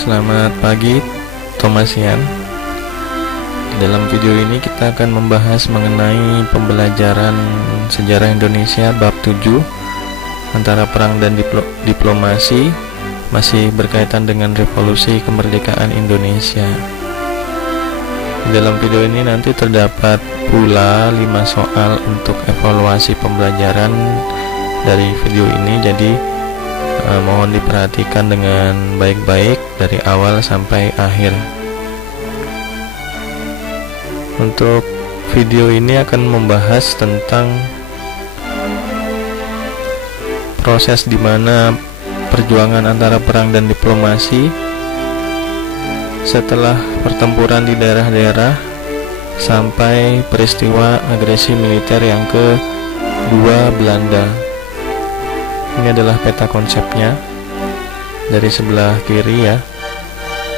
Selamat pagi, Thomasian. Di dalam video ini kita akan membahas mengenai pembelajaran sejarah Indonesia bab 7 antara perang dan diplomasi, masih berkaitan dengan revolusi kemerdekaan Indonesia. Di dalam video ini nanti terdapat pula 5 soal untuk evaluasi pembelajaran dari video ini, jadi mohon diperhatikan dengan baik-baik dari awal sampai akhir. Untuk video ini akan membahas tentang proses di mana perjuangan antara perang dan diplomasi setelah pertempuran di daerah-daerah sampai peristiwa agresi militer yang kedua Belanda. Ini adalah peta konsepnya dari sebelah kiri ya,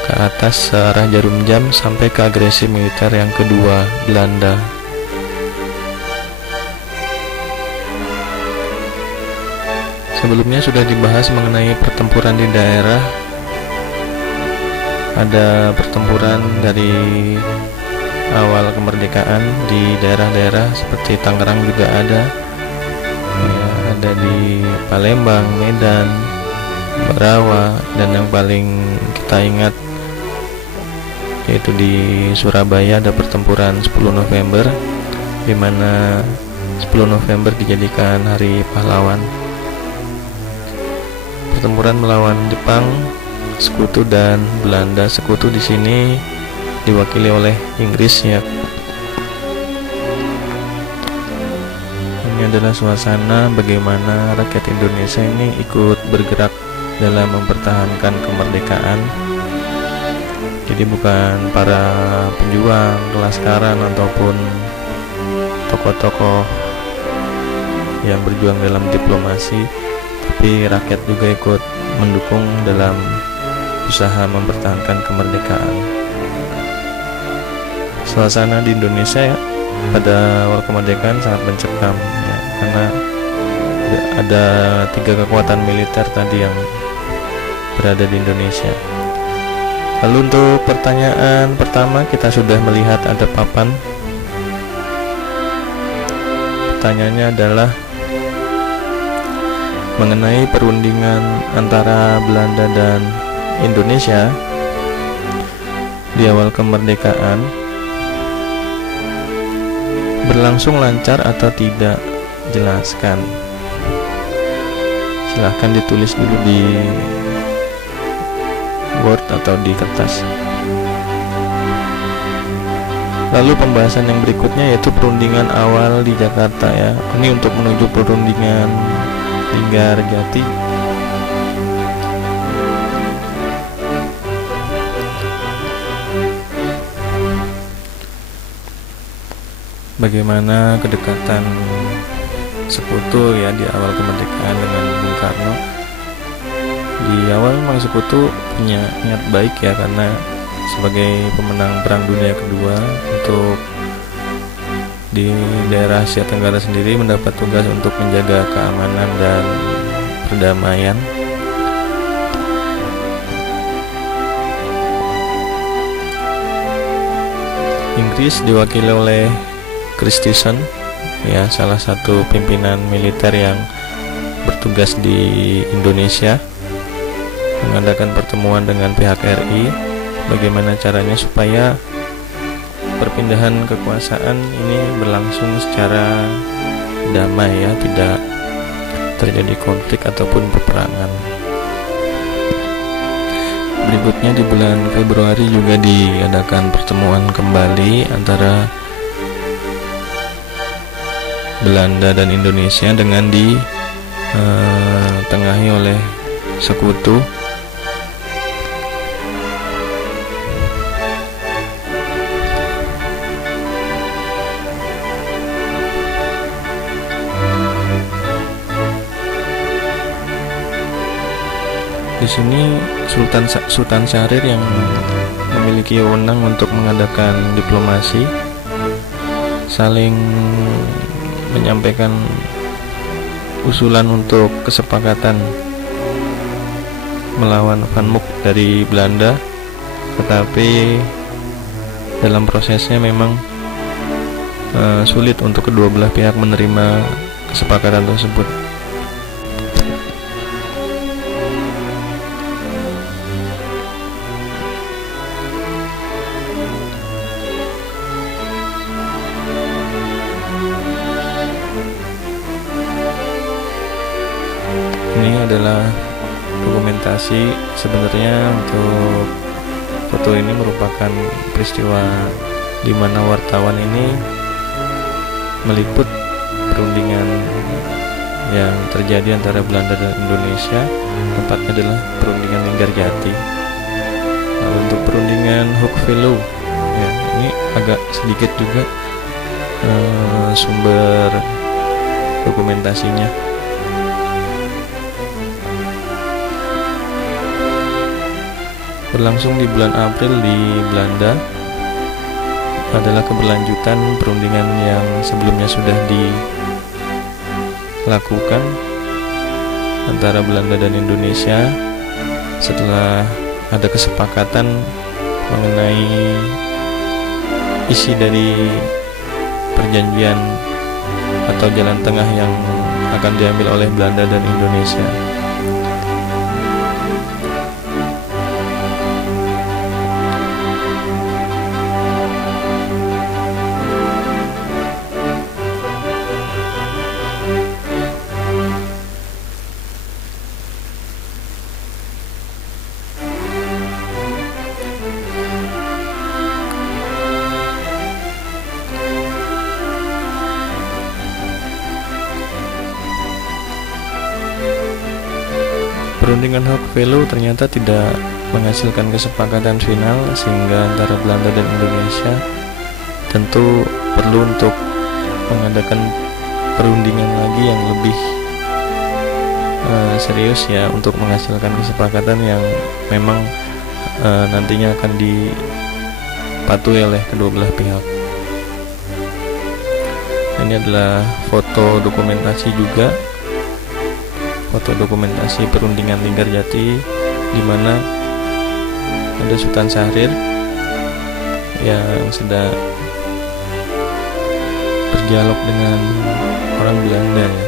ke atas searah jarum jam sampai ke agresi militer yang kedua Belanda. Sebelumnya sudah dibahas mengenai pertempuran di daerah. Ada pertempuran dari awal kemerdekaan di daerah-daerah seperti Tangerang juga ada ya, ada di Palembang, Medan, Barawa, dan yang paling kita ingat yaitu di Surabaya ada pertempuran 10 November, di mana 10 November dijadikan hari pahlawan. Pertempuran melawan Jepang Sekutu dan Belanda Sekutu di sini diwakili oleh Inggris ya. Ini adalah suasana bagaimana rakyat Indonesia ini ikut bergerak dalam mempertahankan kemerdekaan. Jadi bukan para pejuang, kelaskaran ataupun tokoh-tokoh yang berjuang dalam diplomasi, tapi rakyat juga ikut mendukung dalam usaha mempertahankan kemerdekaan. Suasana di Indonesia ya, pada awal kemerdekaan sangat mencekam ya, karena ada 3 kekuatan militer tadi yang berada di Indonesia. Lalu untuk pertanyaan pertama, kita sudah melihat ada papan. Pertanyaannya adalah mengenai perundingan antara Belanda dan Indonesia di awal kemerdekaan berlangsung lancar atau tidak? Jelaskan. Silahkan ditulis dulu di Word atau di kertas. Lalu pembahasan yang berikutnya yaitu perundingan awal di Jakarta ya. Ini untuk menuju perundingan Linggarjati. Bagaimana kedekatan Sekutu ya di awal kemerdekaan dengan Bung Karno. Di awal memang Sekutu punya niat baik ya, karena sebagai pemenang Perang Dunia Kedua untuk di daerah Asia Tenggara sendiri mendapat tugas untuk menjaga keamanan dan perdamaian. Inggris diwakili oleh Christison ya, salah satu pimpinan militer yang bertugas di Indonesia, mengadakan pertemuan dengan pihak RI bagaimana caranya supaya perpindahan kekuasaan ini berlangsung secara damai ya, tidak terjadi konflik ataupun peperangan. Berikutnya di bulan Februari juga diadakan pertemuan kembali antara Belanda dan Indonesia dengan ditengahi oleh Sekutu. Di sini Sultan Syahrir yang memiliki wewenang untuk mengadakan diplomasi, saling menyampaikan usulan untuk kesepakatan melawan Van Mook dari Belanda, tetapi dalam prosesnya memang sulit untuk kedua belah pihak menerima kesepakatan tersebut. Ini adalah dokumentasi. Sebenarnya untuk foto ini merupakan peristiwa di mana wartawan ini meliput perundingan yang terjadi antara Belanda dan Indonesia. Tepatnya adalah perundingan Linggarjati. Nah, untuk perundingan Hoek-Veluwe, ya, ini agak sedikit juga sumber dokumentasinya. Berlangsung di bulan April di Belanda, adalah keberlanjutan perundingan yang sebelumnya sudah dilakukan antara Belanda dan Indonesia setelah ada kesepakatan mengenai isi dari perjanjian atau jalan tengah yang akan diambil oleh Belanda dan Indonesia. Perundingan Hoek-Veluwe ternyata tidak menghasilkan kesepakatan final, sehingga antara Belanda dan Indonesia tentu perlu untuk mengadakan perundingan lagi yang lebih serius, ya, untuk menghasilkan kesepakatan yang memang nantinya akan dipatuhi oleh kedua belah pihak. Ini adalah foto dokumentasi juga, foto dokumentasi perundingan Linggarjati, di mana ada Sultan Syahrir yang sedang berdialog dengan orang Belanda, ya.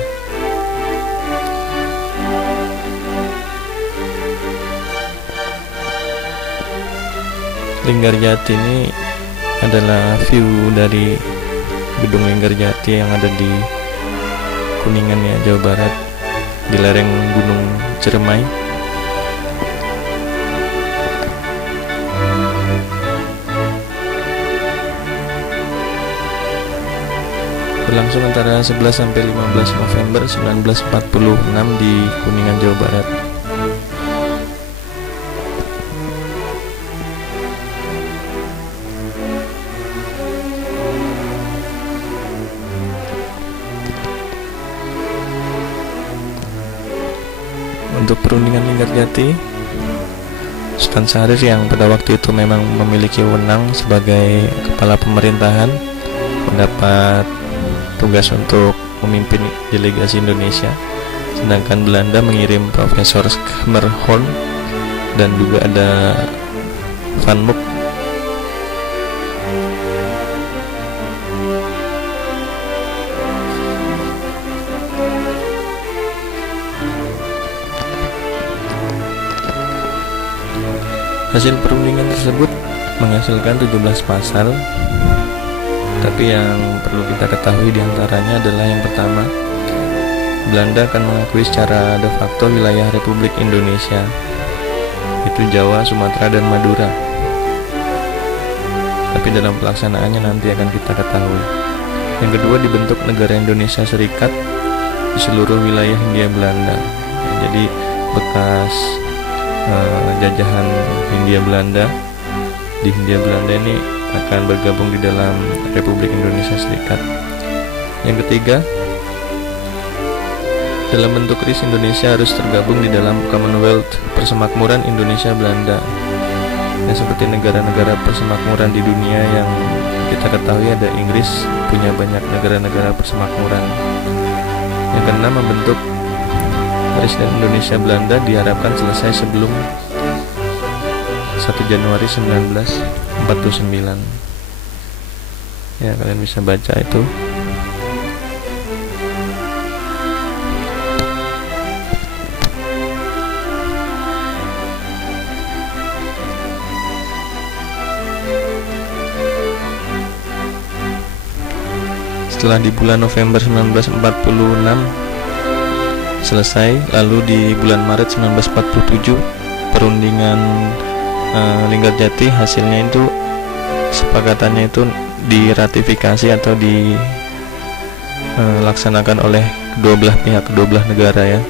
Linggarjati ini adalah view dari gedung Linggarjati yang ada di Kuningan, ya, Jawa Barat, di lereng Gunung Ciremai. Berlangsung antara 11 sampai 15 November 1946 di Kuningan, Jawa Barat. Untuk perundingan Linggarjati, Sultan Syahrir yang pada waktu itu memang memiliki wewenang sebagai kepala pemerintahan mendapat tugas untuk memimpin delegasi Indonesia, sedangkan Belanda mengirim Profesor Schemerhorn dan juga ada Van Mook. Hasil perundingan tersebut menghasilkan 17 pasal, tapi yang perlu kita ketahui diantaranya adalah yang pertama, Belanda akan mengakui secara de facto wilayah Republik Indonesia, itu Jawa, Sumatera, dan Madura. Tapi dalam pelaksanaannya nanti akan kita ketahui. Yang kedua, dibentuk negara Indonesia Serikat di seluruh wilayah Hindia Belanda. Jadi bekas jajahan Hindia Belanda di Hindia Belanda ini akan bergabung di dalam Republik Indonesia Serikat. Yang ketiga, dalam bentuk RIS, Indonesia harus tergabung di dalam Commonwealth Persemakmuran Indonesia Belanda. Ya, seperti negara-negara persemakmuran di dunia yang kita ketahui ada Inggris, punya banyak negara-negara persemakmuran. Yang keenam, membentuk Presiden Indonesia Belanda diharapkan selesai sebelum 1 Januari 1949. Ya, kalian bisa baca itu. Setelah di bulan November 1946 selesai, lalu di bulan Maret 1947 perundingan Linggarjati, hasilnya itu sepakatannya itu diratifikasi atau dilaksanakan oleh kedua belah pihak, kedua belah negara ya,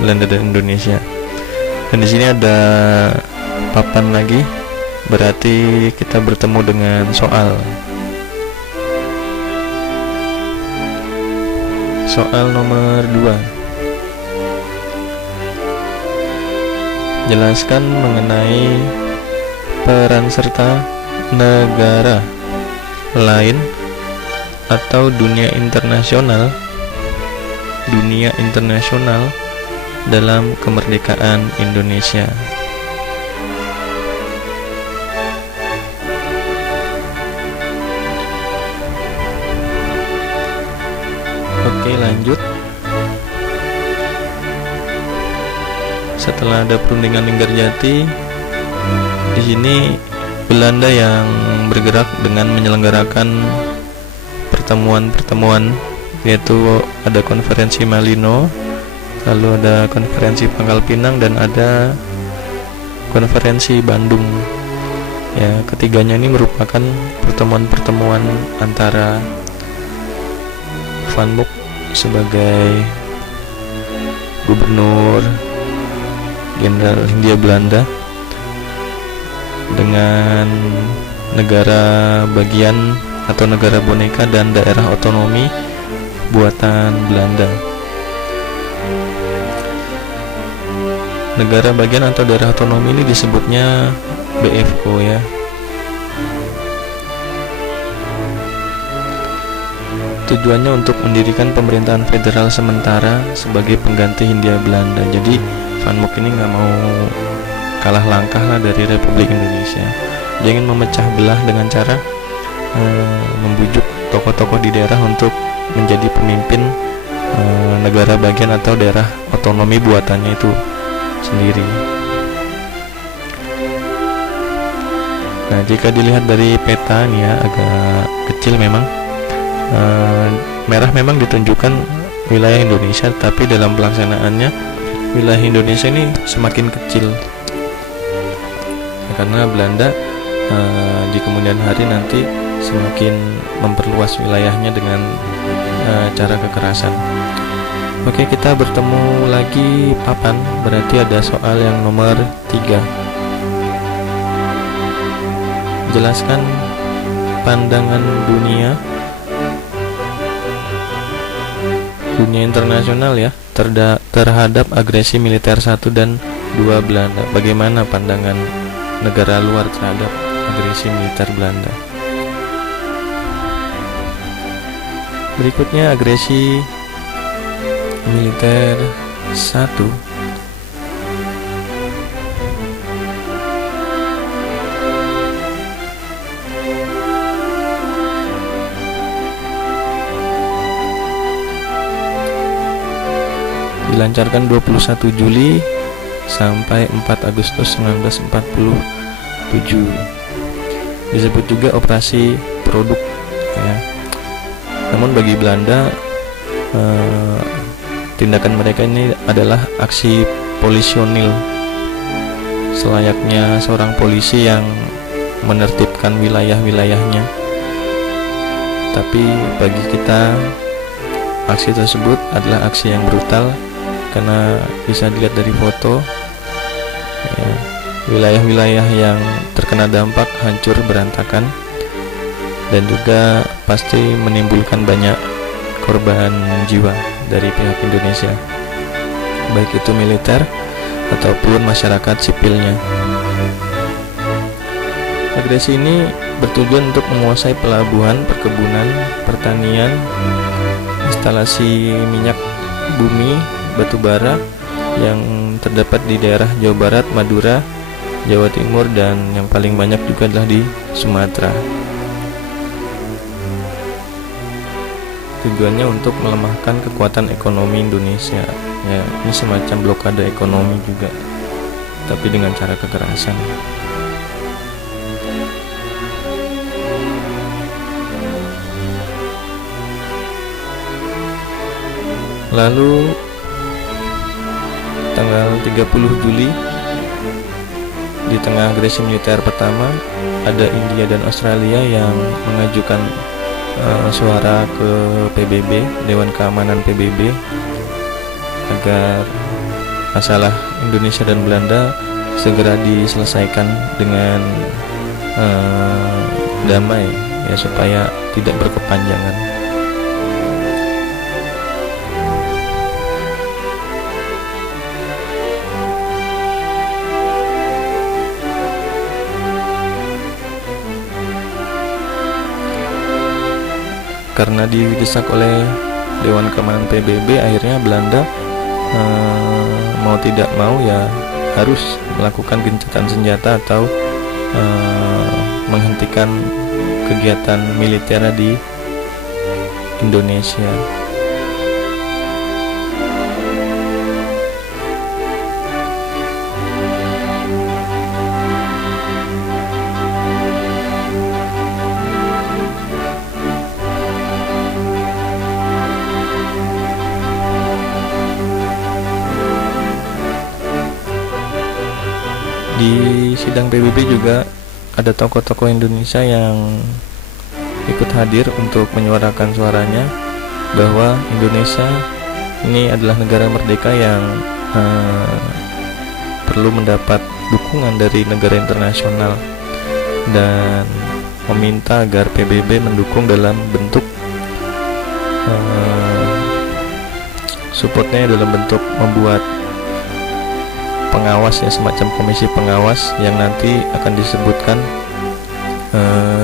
Belanda dan Indonesia. Dan di sini ada papan lagi, berarti kita bertemu dengan soal nomor 2. Jelaskan mengenai peran serta negara lain atau dunia internasional dalam kemerdekaan Indonesia. Oke, lanjut. Setelah ada perundingan Linggarjati, di sini Belanda yang bergerak dengan menyelenggarakan pertemuan-pertemuan, yaitu ada konferensi Malino, lalu ada konferensi Pangkal Pinang, dan ada konferensi Bandung. Ya, ketiganya ini merupakan pertemuan-pertemuan antara Van Mook sebagai gubernur Jenderal Hindia Belanda dengan negara bagian atau negara boneka dan daerah otonomi buatan Belanda. Negara bagian atau daerah otonomi ini disebutnya BFO ya. Tujuannya untuk mendirikan pemerintahan federal sementara sebagai pengganti Hindia Belanda. Jadi Van Mook ini nggak mau kalah langkah lah dari Republik Indonesia. Dia ingin memecah belah dengan cara membujuk tokoh-tokoh di daerah untuk menjadi pemimpin negara bagian atau daerah otonomi buatannya itu sendiri. Nah, jika dilihat dari peta nih ya, agak kecil memang. Merah memang ditunjukkan wilayah Indonesia, tapi dalam pelaksanaannya wilayah Indonesia ini semakin kecil ya, karena Belanda di kemudian hari nanti semakin memperluas wilayahnya dengan cara kekerasan. Oke, kita bertemu lagi papan, berarti ada soal yang nomor 3. Jelaskan pandangan dunia internasional ya terhadap agresi militer 1 dan 2 Belanda. Bagaimana pandangan negara luar terhadap agresi militer Belanda? Berikutnya agresi militer 1. Dilancarkan 21 Juli sampai 4 Agustus 1947. Disebut juga operasi produk ya. Namun bagi Belanda tindakan mereka ini adalah aksi polisionil, selayaknya seorang polisi yang menertibkan wilayah-wilayahnya. Tapi bagi kita aksi tersebut adalah aksi yang brutal, karena bisa dilihat dari foto ya, wilayah-wilayah yang terkena dampak hancur berantakan dan juga pasti menimbulkan banyak korban jiwa dari pihak Indonesia, baik itu militer ataupun masyarakat sipilnya. Agresi ini bertujuan untuk menguasai pelabuhan, perkebunan, pertanian, instalasi minyak bumi, batu bara, yang terdapat di daerah Jawa Barat, Madura, Jawa Timur, dan yang paling banyak juga adalah di Sumatera. Tujuannya untuk melemahkan kekuatan ekonomi Indonesia. Ya, ini semacam blokade ekonomi juga, tapi dengan cara kekerasan. Lalu tanggal 30 Juli, di tengah agresi militer pertama, ada India dan Australia yang mengajukan suara ke PBB, Dewan Keamanan PBB, agar masalah Indonesia dan Belanda segera diselesaikan dengan damai, ya, supaya tidak berkepanjangan. Karena didesak oleh Dewan Keamanan PBB, akhirnya Belanda mau tidak mau ya harus melakukan gencatan senjata atau menghentikan kegiatan militernya di Indonesia. Di sidang PBB juga ada tokoh-tokoh Indonesia yang ikut hadir untuk menyuarakan suaranya bahwa Indonesia ini adalah negara merdeka yang perlu mendapat dukungan dari negara internasional, dan meminta agar PBB mendukung dalam bentuk supportnya dalam bentuk membuat pengawas, ya, semacam komisi pengawas yang nanti akan disebutkan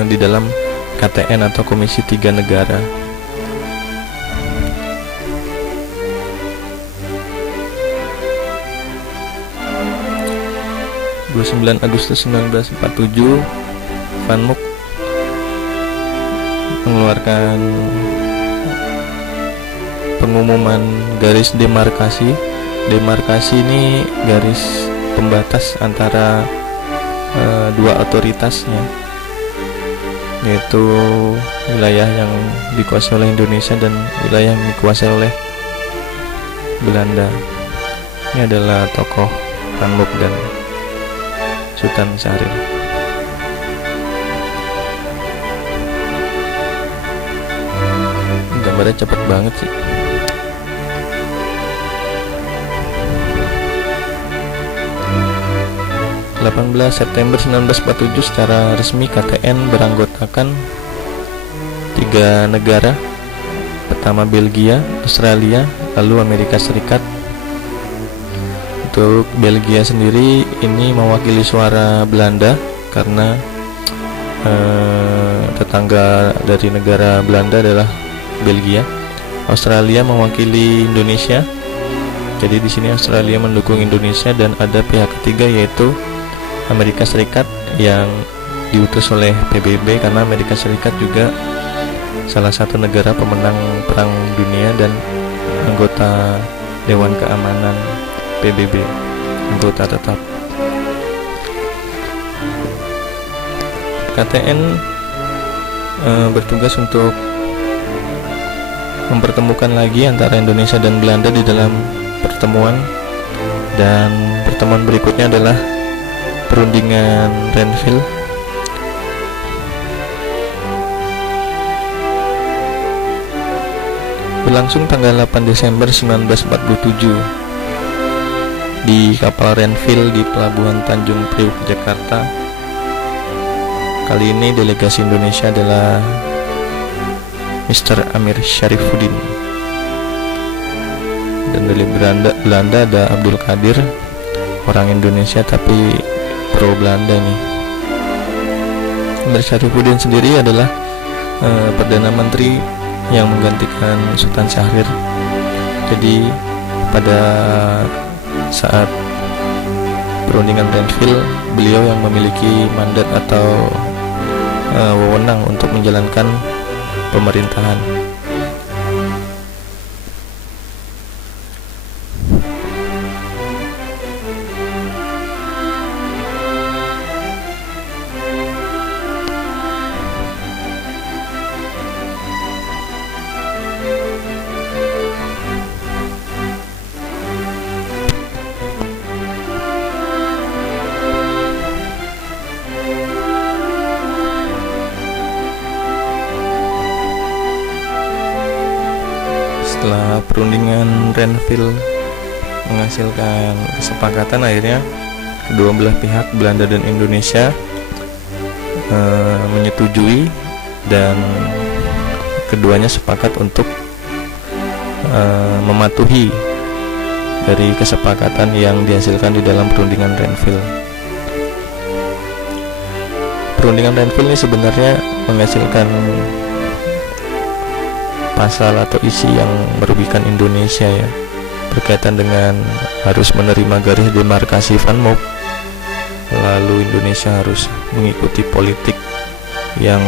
di dalam KTN atau Komisi 3 Negara. (29 Agustus 1947) Van Mook mengeluarkan pengumuman garis demarkasi. Demarkasi ini garis pembatas antara dua otoritasnya, yaitu wilayah yang dikuasai oleh Indonesia dan wilayah yang dikuasai oleh Belanda. Ini adalah tokoh Van Mook dan Sultan Syahrir. Gambarnya cepet banget sih. 18 September 1947 secara resmi KTN beranggotakan 3 negara. Pertama Belgia, Australia, lalu Amerika Serikat. Untuk Belgia sendiri ini mewakili suara Belanda karena tetangga dari negara Belanda adalah Belgia. Australia mewakili Indonesia. Jadi di sini Australia mendukung Indonesia, dan ada pihak ketiga yaitu Amerika Serikat yang diutus oleh PBB, karena Amerika Serikat juga salah satu negara pemenang Perang Dunia dan anggota Dewan Keamanan PBB, anggota tetap. KTN bertugas untuk mempertemukan lagi antara Indonesia dan Belanda di dalam pertemuan, dan pertemuan berikutnya adalah perundingan Renville. Berlangsung tanggal 8 Desember 1947 di kapal Renville di Pelabuhan Tanjung Priok, Jakarta. Kali ini delegasi Indonesia adalah Mr. Amir Syarifuddin, dan dari Belanda ada Abdul Qadir, orang Indonesia tapi pro Belanda nih. Amir Syarifuddin sendiri adalah Perdana Menteri yang menggantikan Sultan Syahrir. Jadi pada saat perundingan Renville, beliau yang memiliki mandat atau wewenang untuk menjalankan pemerintahan. Setelah perundingan Renville menghasilkan kesepakatan, akhirnya kedua belah pihak, Belanda dan Indonesia, menyetujui dan keduanya sepakat untuk mematuhi dari kesepakatan yang dihasilkan di dalam perundingan Renville. Perundingan Renville ini sebenarnya menghasilkan pasal atau isi yang merugikan Indonesia ya, berkaitan dengan harus menerima garis demarkasi Van Mook, lalu Indonesia harus mengikuti politik yang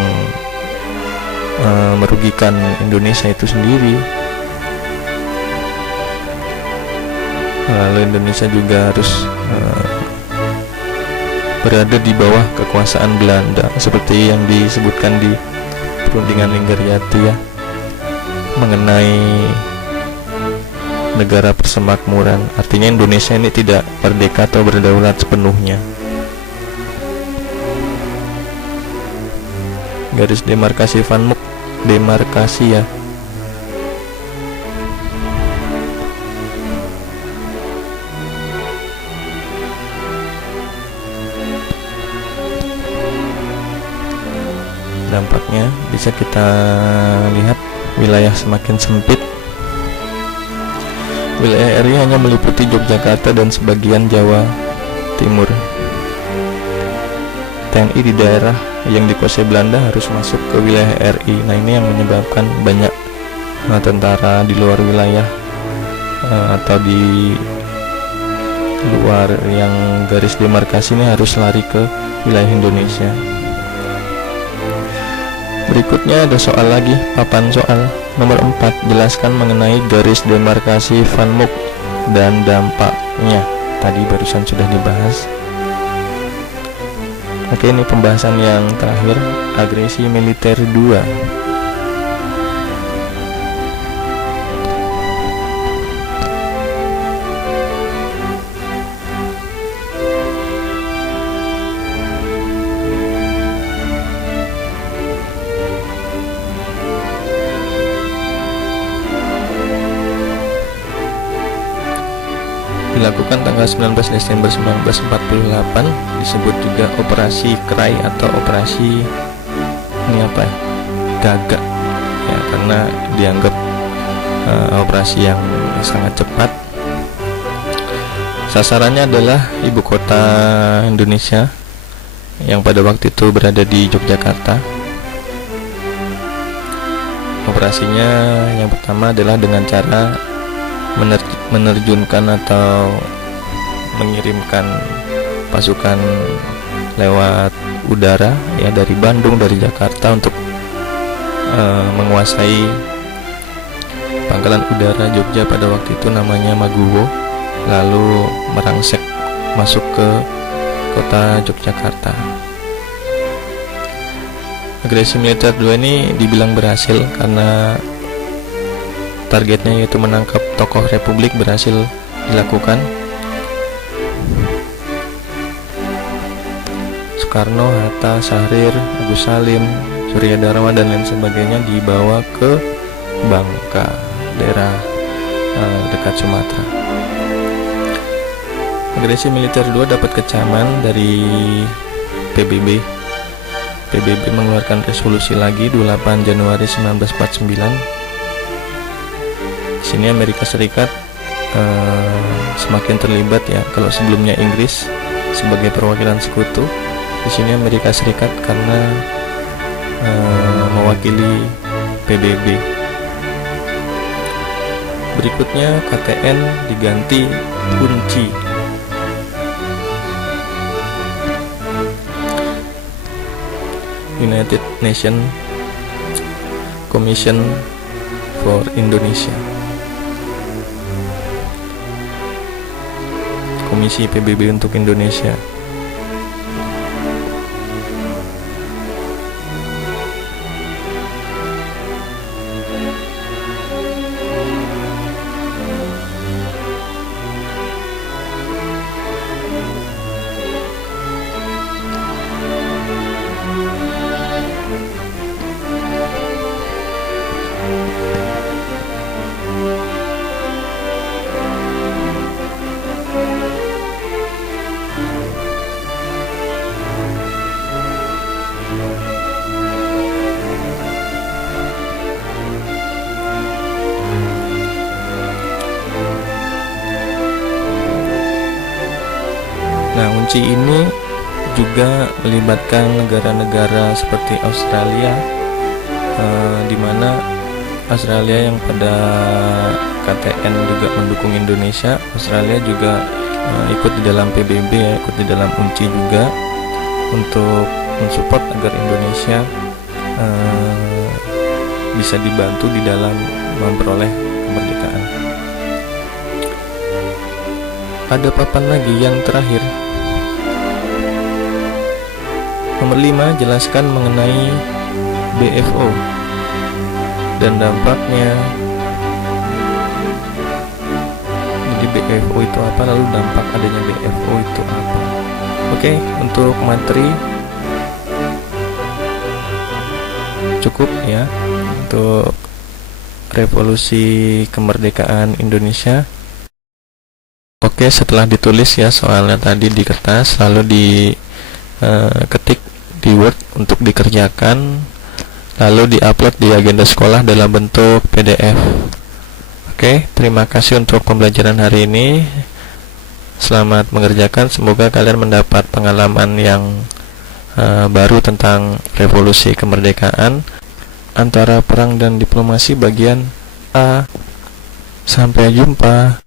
merugikan Indonesia itu sendiri, lalu Indonesia juga harus berada di bawah kekuasaan Belanda seperti yang disebutkan di perundingan Linggarjati ya, mengenai negara persemakmuran. Artinya Indonesia ini tidak merdeka atau berdaulat sepenuhnya. Garis demarkasi Van Mook, demarkasi ya, dampaknya bisa kita lihat. Wilayah semakin sempit. Wilayah RI hanya meliputi Yogyakarta dan sebagian Jawa Timur. TNI di daerah yang dikuasai Belanda harus masuk ke wilayah RI. Nah, ini yang menyebabkan banyak tentara di luar wilayah atau di luar yang garis demarkasi ini harus lari ke wilayah Indonesia. Berikutnya ada soal lagi, papan soal nomor 4, jelaskan mengenai garis demarkasi Van Mook dan dampaknya. Tadi barusan sudah dibahas. Oke, ini pembahasan yang terakhir, agresi militer 2. Dilakukan tanggal 19 Desember 1948, disebut juga Operasi Krai atau Operasi Gagak ya, karena dianggap operasi yang sangat cepat. Sasarannya adalah ibu kota Indonesia yang pada waktu itu berada di Yogyakarta. Operasinya yang pertama adalah dengan cara menerjunkan atau mengirimkan pasukan lewat udara ya, dari Bandung, dari Jakarta, untuk menguasai pangkalan udara Jogja pada waktu itu namanya Maguwo, lalu merangsek masuk ke kota Yogyakarta. Agresi militer 2 ini dibilang berhasil karena targetnya yaitu menangkap tokoh Republik berhasil dilakukan. Soekarno, Hatta, Syahrir, Agus Salim, Surya Dharma dan lain sebagainya dibawa ke Bangka, daerah dekat Sumatera. Agresi militer 2 dapat kecaman dari PBB. PBB mengeluarkan resolusi lagi 28 Januari 1949. Di sini Amerika Serikat semakin terlibat ya. Kalau sebelumnya Inggris sebagai perwakilan sekutu, di sini Amerika Serikat karena mewakili PBB. Berikutnya KTN diganti UNCI. United Nations Commission for Indonesia. Komisi PBB untuk Indonesia. Nah, UNCI ini juga melibatkan negara-negara seperti Australia, di mana Australia yang pada KTN juga mendukung Indonesia. Australia juga ikut di dalam PBB ya, ikut di dalam UNCI juga untuk mensupport agar Indonesia bisa dibantu di dalam memperoleh kemerdekaan. Ada papan lagi yang terakhir. Nomor 5, jelaskan mengenai BFO dan dampaknya. Jadi BFO itu apa, lalu dampak adanya BFO itu apa. Oke, untuk materi cukup ya untuk revolusi kemerdekaan Indonesia. Oke, setelah ditulis ya soalnya tadi di kertas, lalu diketik di Word untuk dikerjakan, lalu diupload di agenda sekolah dalam bentuk PDF. Oke, terima kasih untuk pembelajaran hari ini. Selamat mengerjakan, semoga kalian mendapat pengalaman yang baru tentang revolusi kemerdekaan antara perang dan diplomasi bagian A. Sampai jumpa.